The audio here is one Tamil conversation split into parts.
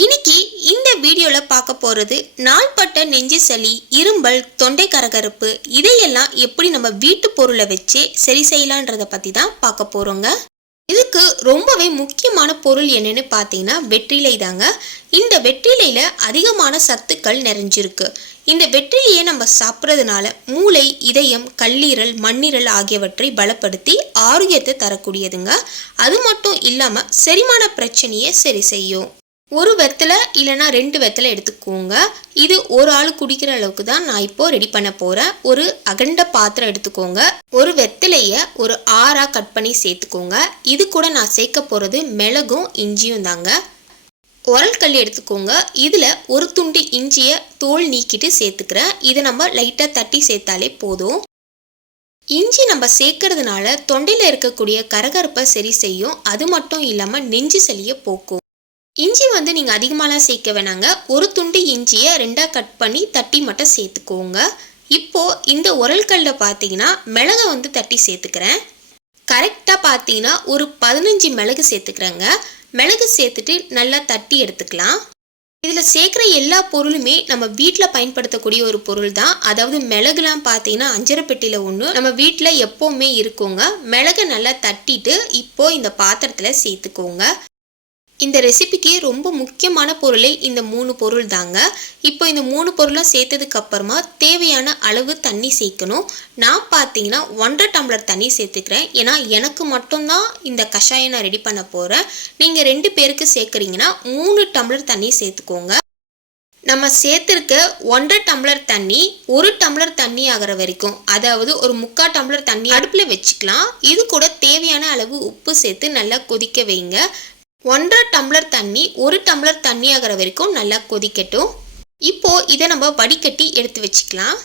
இன்னைக்கு இந்த வீடியோவில் பார்க்க போகிறது நாள்பட்ட நெஞ்சு சளி இரும்பல் தொண்டை கரகரப்பு இதையெல்லாம் எப்படி நம்ம வீட்டு பொருளை வச்சு சரி செய்யலான்றதை பற்றி தான் பார்க்க போகிறோங்க இதுக்கு ரொம்பவே முக்கியமான பொருள் என்னென்னு பார்த்தீங்கன்னா வெற்றிலை தாங்க. இந்த வெற்றிலையில் அதிகமான சத்துக்கள் நிறைஞ்சிருக்கு. இந்த வெற்றிலையை நம்ம சாப்பிட்றதுனால மூளை இதயம் கல்லீரல் மண்ணீரல் ஆகியவற்றை பலப்படுத்தி ஆரோக்கியத்தை தரக்கூடியதுங்க. அது மட்டும் இல்லாமல் செரிமான பிரச்சனையை சரி செய்யும். ஒரு வெத்தலை இல்லைன்னா ரெண்டு வெத்தலை எடுத்துக்கோங்க. இது ஒரு ஆள் குடிக்கிற அளவுக்கு தான் நான் இப்போ ரெடி பண்ண போகிறேன் ஒரு அகண்ட பாத்திரம் எடுத்துக்கோங்க. ஒரு வெத்தலையை ஒரு ஆறாக கட் பண்ணி சேர்த்துக்கோங்க. இது கூட நான் சேர்க்க போகிறது மிளகும் இஞ்சியும் தாங்க. உரல் கல் எடுத்துக்கோங்க. இதில் ஒரு துண்டு இஞ்சியை தோல் நீக்கிட்டு சேர்த்துக்கிறேன். இதை நம்ம லைட்டாக தட்டி சேர்த்தாலே போதும். இஞ்சி நம்ம சேர்க்கறதுனால தொண்டையில் இருக்கக்கூடிய கரகரப்பை சரி செய்யும். அது மட்டும் இல்லாமல் நெஞ்சு சளியை போக்கும். இஞ்சி வந்து நீங்கள் அதிகமாகலாம் சேர்க்க வேணாங்க. ஒரு துண்டு இஞ்சியை ரெண்டாக கட் பண்ணி தட்டி மட்டும் சேர்த்துக்கோங்க. இப்போது இந்த உரல்களில் பார்த்தீங்கன்னா மிளகை வந்து தட்டி சேர்த்துக்கிறேன். கரெக்டாக பார்த்தீங்கன்னா ஒரு பதினஞ்சு மிளகு சேர்த்துக்கிறேங்க. மிளகு சேர்த்துட்டு நல்லா தட்டி எடுத்துக்கலாம். இதில் சேர்க்குற எல்லா பொருளுமே நம்ம வீட்டில் பயன்படுத்தக்கூடிய ஒரு பொருள் தான் அதாவது மிளகுலாம் பார்த்தீங்கன்னா அஞ்சரைப்பெட்டியில் ஒன்று நம்ம வீட்டில் எப்போவுமே இருக்குங்க. மிளகை நல்லா தட்டிட்டு இப்போது இந்த பாத்திரத்தில் சேர்த்துக்கோங்க. இந்த ரெசிபிக்கு ரொம்ப முக்கியமான பொருளே இந்த மூணு பொருள் தாங்க. இப்போ இந்த மூணு பொருளும் சேர்த்ததுக்கு அப்புறமா தேவையான அளவு தண்ணி சேர்க்கணும். நான் பார்த்தீங்கன்னா ஒன்றரை டம்ளர் தண்ணி சேர்த்துக்கிறேன். ஏன்னா எனக்கு மட்டும்தான் இந்த கஷாயம் நான் ரெடி பண்ண போகிறேன் நீங்கள் ரெண்டு பேருக்கு சேர்க்குறீங்கன்னா மூணு டம்ளர் தண்ணி சேர்த்துக்கோங்க. நம்ம சேர்த்துருக்க ஒன்றரை டம்ளர் தண்ணி ஒரு டம்ளர் தண்ணி ஆகிற வரைக்கும் அதாவது ஒரு முக்கால் டம்ளர் தண்ணி அடுப்பில் வச்சுக்கலாம். இது கூட தேவையான அளவு உப்பு சேர்த்து நல்லா கொதிக்க வைங்க. ஒன்றரை டம்ளர் தண்ணி ஒரு டம்ளர் தண்ணி ஆகிற வரைக்கும் நல்லா கொதிக்கட்டும். இப்போ இதை நம்ம வடிகட்டி எடுத்து வச்சுக்கலாம்.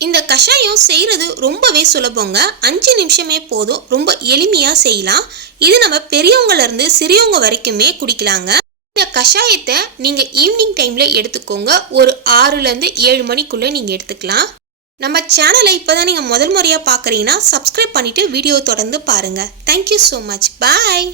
இந்த கஷாயம் செய்கிறது ரொம்பவே சுலபங்க. அஞ்சு நிமிஷமே போதும். ரொம்ப எளிமையாக செய்யலாம். இது நம்ம பெரியவங்கலேருந்து சிறியவங்க வரைக்குமே குடிக்கலாங்க. இந்த கஷாயத்தை நீங்கள் ஈவினிங் டைமில் எடுத்துக்கோங்க. ஒரு ஆறுலேருந்து ஏழு மணிக்குள்ளே நீங்கள் எடுத்துக்கலாம். நம்ம சேனலை இப்போ தான் நீங்கள் முதல் முறையாக பார்க்குறீங்கன்னா சப்ஸ்கிரைப் பண்ணிவிட்டு வீடியோ தொடர்ந்து பாருங்கள் தேங்க்யூ ஸோ மச் பாய்